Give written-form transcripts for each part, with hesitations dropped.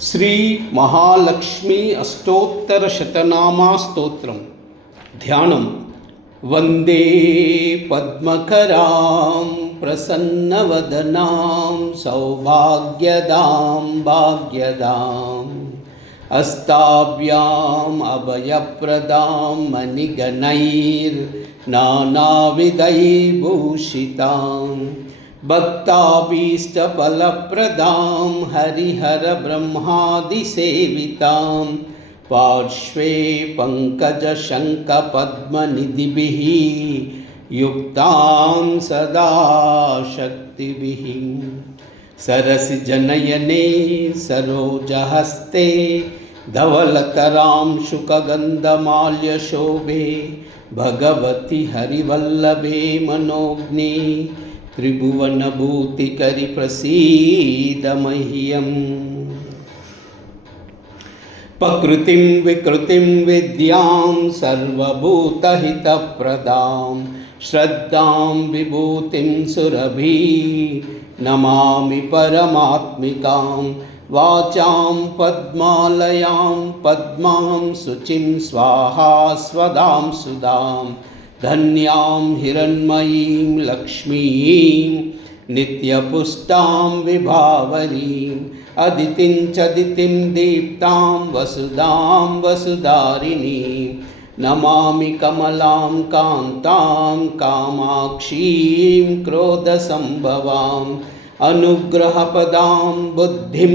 శ్రీ మహాలక్ష్మి అష్టోత్తర శతనామా స్తోత్రం. ధ్యానం. వందే పద్మకరాం ప్రసన్నవదనాం సౌభాగ్యదాం భాగ్యదాం అస్తాభ్యాం అభయప్రదాం మణిగణైర్నానావిధైర్భూషితాం భక్తాభీష్టఫలప్రదాం హరిహర బ్రహ్మాదిసేవితాం పార్శ్వే పంకజశంఖపద్మనిధిభిః యుక్తాం సదా శక్తిభిః సరసిజనయనే సరోజహస్తే ధవళతరాం శుకగంధమాల్యశోభే భగవతి హరివల్లభే మనోజ్ఞే త్రిభువనభూతికరి ప్రసీద మహ్యం. ప్రకృతిం వికృతిం విద్యాం సర్వభూతహితప్రదాం శ్రద్ధాం విభూతిం సురభి నమామి పరమాత్మికాం. వాచాం పద్మాలయాం పద్మాం శుచిం స్వాహా స్వదాం సుదాం ధన్యాం హిరణ్మయీం లక్ష్మీం నిత్యపుష్టాం విభావరీం అదితిం చదితిం దీప్తాం వసుదాం వసుధారిణీం. నమామి కమలాం కాంతాం కామాక్షీం క్రోధసంభవాం అనుగ్రహపదాం బుద్ధిం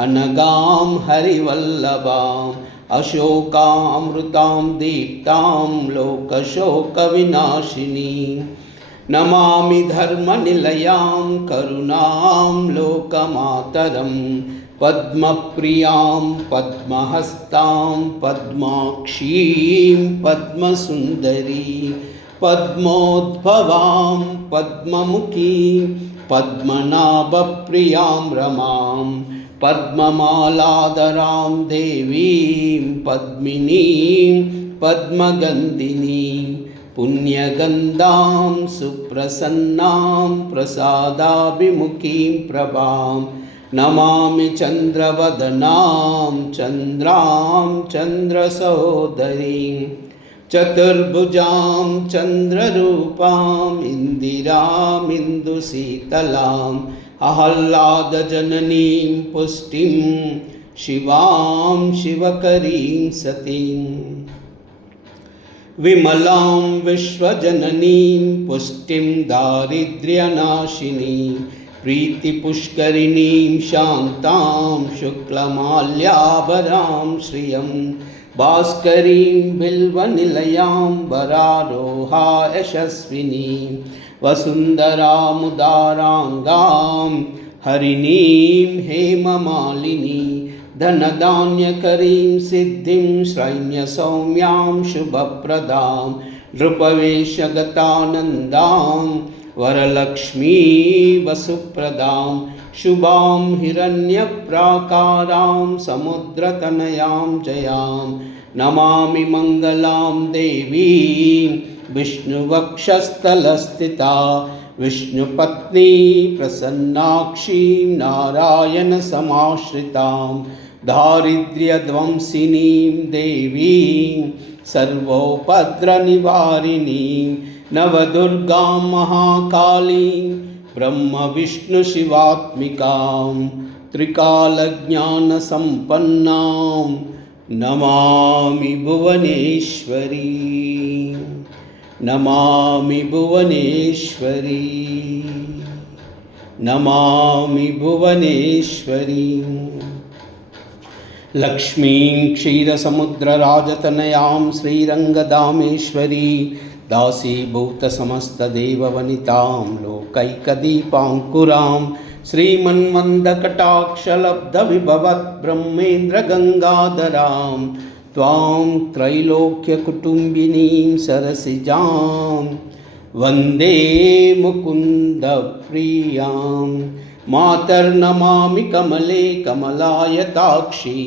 అనగాం హరివల్లభాం అశోకామృతాం దీప్తాం లోకశోకవినాశినీ. నమామి ధర్మనిలయాం కరుణాం లోకమాతరం పద్మప్రియాం పద్మహస్తాం పద్మాక్షీం పద్మసుందరీ పద్మోద్భవాం పద్మముఖీం పద్మనాభప్రియాం రమాం పద్మమాలాధరాం దేవీం పద్మినీం పద్మగంధినీం పుణ్యగంధాం సుప్రసన్నాం ప్రసాదాభిముఖీం ప్రభాం. నమామి చంద్రవదనాం చంద్రాం చంద్రసహోదరీం చతుర్భుజాం చంద్రరూపాం ఇందిరాం ఇందుశీతలాం ఆహ్లాదజననీం పుష్టిం శివాం శివకరీం సతీం. విమలాం విశ్వజననీం పుష్టిం దారిద్ర్యనాశినీం ప్రీతిపుష్కరిణీం శాంతాం శుక్లమాల్యాభరాం శ్రియం భాస్కరీం బిల్వనిలయాం వరారోహా యశస్వినీం వసుంధరాముదారాంగాం హరిణీం హేమమాలినీ ధనధాన్యకరీం సిద్ధిం శ్రైన్యసౌమ్యాం శుభప్రదాం నృపవేషగతానందాం వరలక్ష్మీ వసుప్రదాం శుభాం హిరణ్యప్రాకారాం సముద్రతనయాం జయాం. నమామి మంగళాం దేవీం విష్ణువక్షస్థలస్థితా విష్ణుపత్నీ ప్రసన్నాక్షీం నారాయణ సమాశ్రితాం దారిద్ర్యధ్వంసినీం దేవీం సర్వోపద్రనివారిణీం నవదుర్గాం మహాకాళీం బ్రహ్మ విష్ణు శివాత్మికాం త్రికాలజ్ఞానసంపన్నాం నమామి భువనేశ్వరీ నమామి భువనేశ్వరీ నమామి భువనేశ్వరీ. లక్ష్మీం క్షీరసముద్రరాజతనయాం శ్రీరంగదామేశ్వరీ దాసీభూతసమస్తదేవవనితాం లోకైకదీపాంకురాం శ్రీమన్మందకటాక్షలబ్ధవిభవద్బ్రహ్మేంద్రగంగాధరాం త్వాం త్రైలోక్యకుటుంబినీం సరసిజాం వందే ముకుందప్రియాం. మాతర్నమామి కమలే కమలాయతాక్షి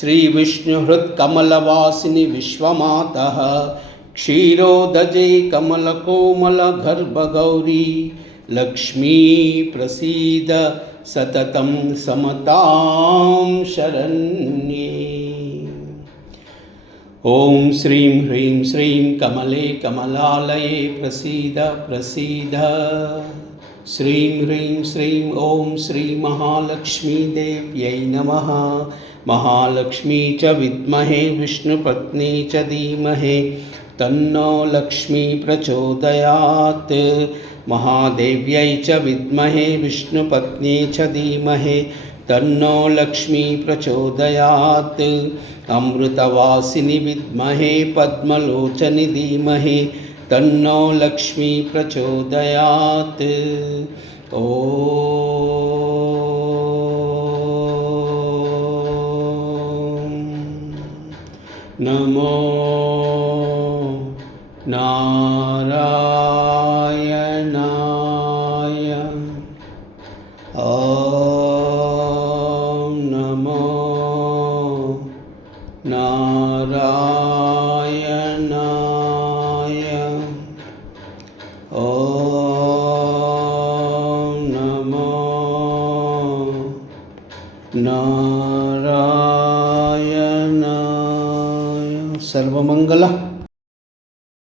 శ్రీవిష్ణుహృత్కమలవాసిని విశ్వమాతః క్షీరోదజే కమలకోమలగర్భగౌరీ లక్ష్మీ ప్రసీద सततं समतां शरण्ये। ॐ श्रीं ह्रीं श्रीं कमले कमलालये प्रसीद प्रसीद। श्रीं ह्रीं श्रीं ॐ श्रीमहालक्ष्मीदेव्यै नमः। महालक्ष्मी च विद्महे विष्णुपत्नी च धीमहि तन्नो लक्ष्मी प्रचोदयात्। महादेव्यै च विद्महे विष्णुपत्नी च धीमहि तन्नो लक्ष्मी प्रचोदयात्। अमृतवासिनी विद्महे पद्मलोचनी धीमहि तन्नो लक्ष्मी प्रचोदयात्। ॐ नमो नारायणाय। ॐ नमो नारायणाय। ॐ नमो नारायणाय। सर्वमंगल।